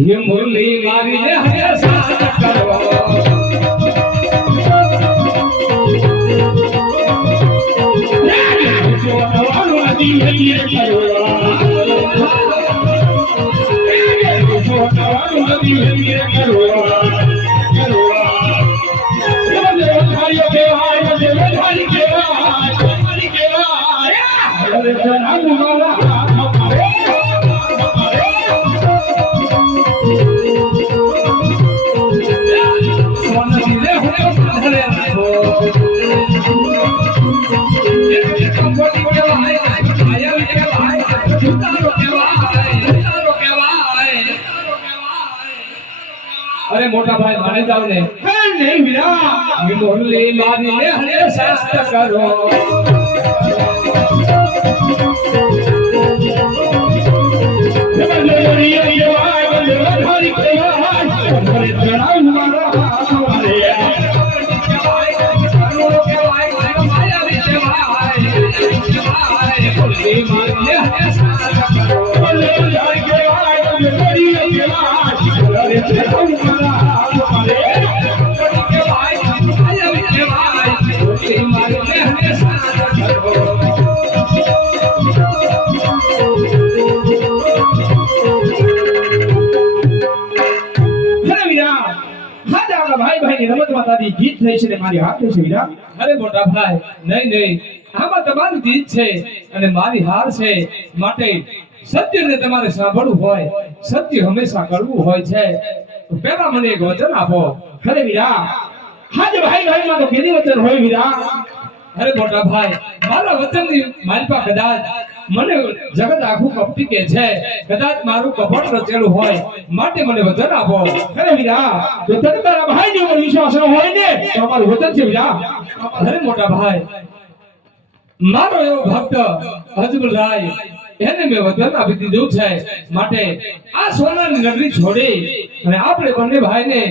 ये मुरली मारी ने हरे साथ करो जो नवानु नदी ये करो जो नवानु नदी ये करो ये भाइयों के भाई ये भाई के भाई अरे जनाब वाला अरे मोटा भाई माने जाओ ने नहीं वीरा ये मुरली मारी ने हरे शास्त्र करो ये भाई बंदे हरि के भाई जनाब हमारा हमारे के भाई माया के भाई मुरली मारी ने हरे शास्त्र करो बोले हरि के भाई बंदे हरि के भाई अरे जनाब जीत થઈ છે ને મારી હાર થઈ છે વીરા અરે મોટા ભાઈ નહીં નહીં આમાં તમારી જીત છે અને મારી હાર છે માટે સત્યને તમારે સાંભળવું હોય સત્ય હંમેશા કરવું હોય છે તો પહેલા મને એક વચન આપો અરે વીરા હાજ ભાઈ ભાઈ માં તો કેદી વચન હોય વીરા અરે મોટા ભાઈ મારા વચનની માલપા કદાચ મને જગત આખું કપટી કે છે કદાચ મારું કપટ રચેલું હોય માટે મને વચન આપો અરે વીરા જો તને તારા ભાઈ ની ઉપર વિશ્વાસ ન હોય ને તો અમારું વચન છે વીરા અરે મોટા ભાઈ મારો એવો ભક્ત અજમલ રાય એને મેં વચન આપી દીધું છે માટે આ સોનાની નગરી છોડી અને આપણે બંને ભાઈને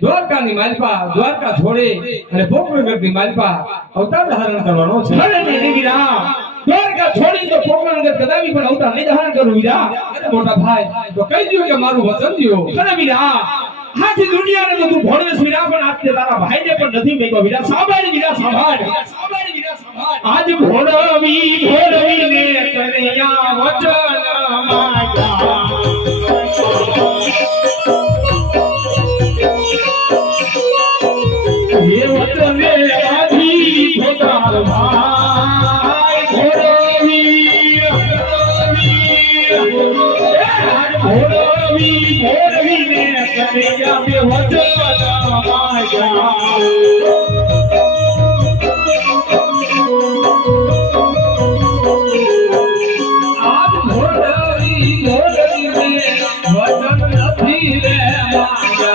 દ્વારકાની માલપા દ્વારકા છોડી અને પોકરણગઢની માલપા અવતાર ધારણ કરવાનો છે અરે નહીં વીરા દ્વારકા છોડી તો પોકરણગઢ કદાવી પણ અવતાર નહીં ધારણ કરું વીરા અરે મોટા ભાઈ તો કહી દો કે મારું વચન દિયો અરે વીરા આખી દુનિયાને તો તું ભોળવેશ વીરા પણ આજે તારા ભાઈને પણ નથી મેકો વીરા સાંભળ વીરા સાંભળ આજ ભોળવી ને કર્યા વચન માગ્યા ये वचन आधी भोदार भाई भोरवी ने करेगा बे वचन माया आज भोरवी ने वचन नहीं रे माया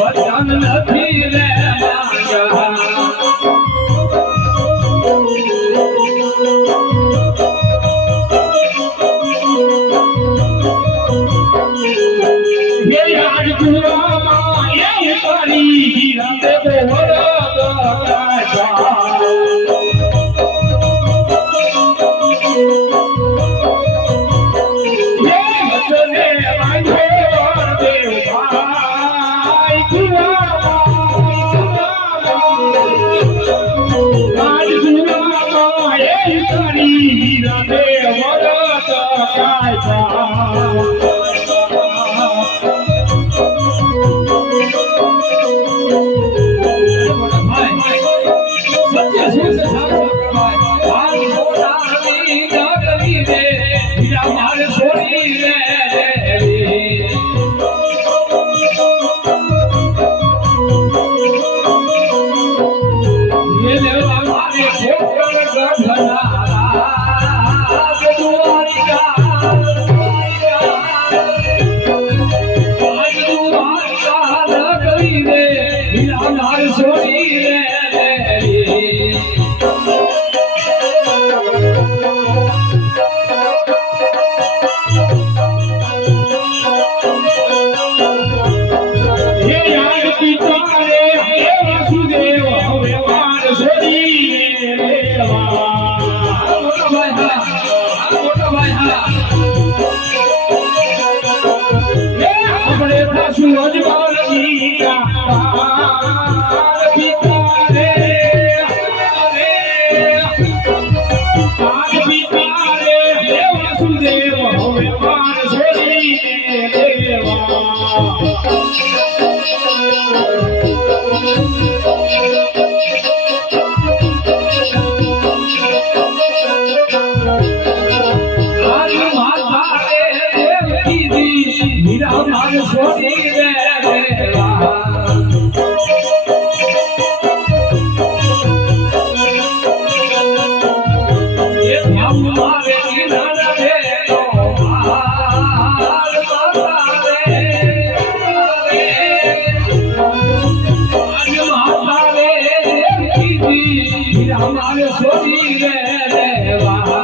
वचन नहीं रे माया ये आज जुआ माया तारी हीरा ते बोरा हमारे વીરા મારે છોડી દેવા એ ધ્યાન મારે વિના રે તો હાલ માતા રે આજ માતા રે વીરા મારે છોડી દેવા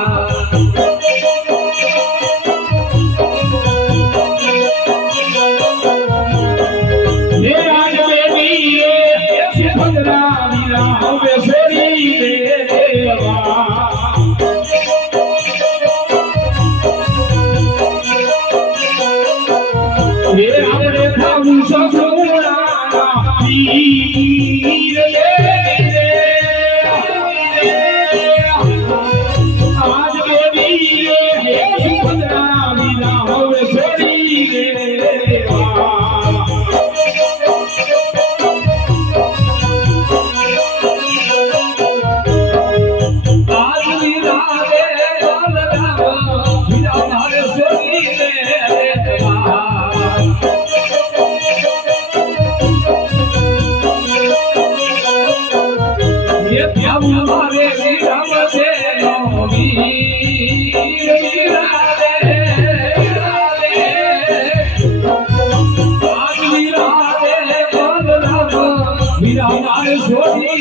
हमारे वीरम से वीरा हमारे छोड़ी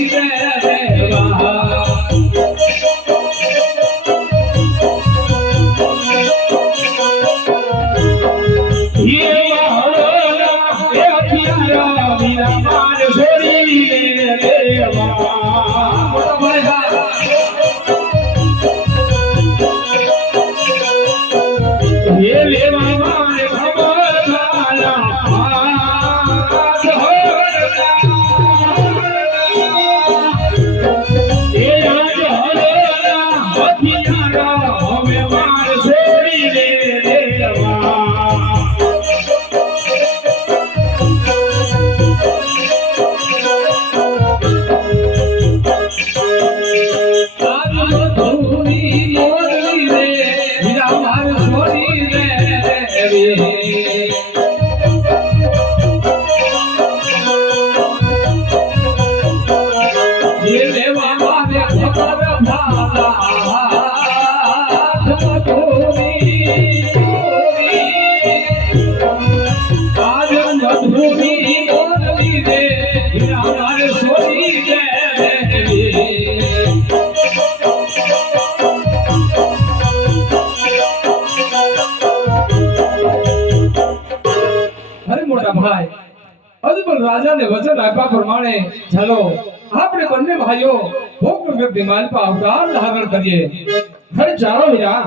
ભાઈ અજમલ રાજાને વચન આપ્યા પ્રમાણે ચાલો આપણે બંને ભાઈઓ ભોગ પ્રગતિ માલપા અવતાર ધારણ કરીએ. અરે ચાલો વીરા